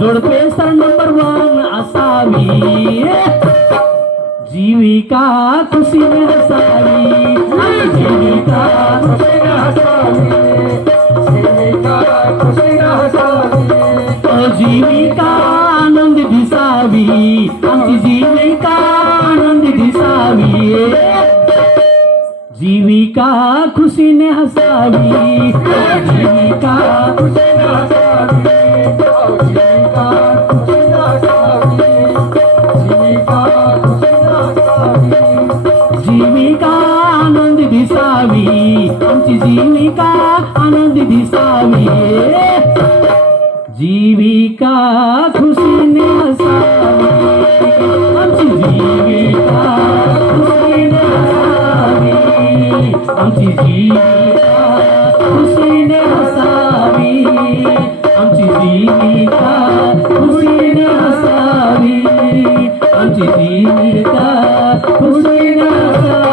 जोडपे sir number 1 असावी, जीविका खुशीने हसावी, जीविका खुशीने हसावी, जीविका खुशीने हसावी, जीविका आनंद दिसावी, आमची जीविका आनंद दिसावी, जीविका खुशीने हसावी, जीविका खुशीने हसावी, जीविका खुशीने हसावी, जीविका खुशीने हसावी, जीविका आनंद दिसावी, आमची जीविका आनंद दिसावी, जीविका खुशीने हसावी, आमची जीविका खुशीने हसावी, आमची जीविका खुशीने हसावी, आमची जीविका खुशीने हसावी, आमची जीविका खुशीने हसावी.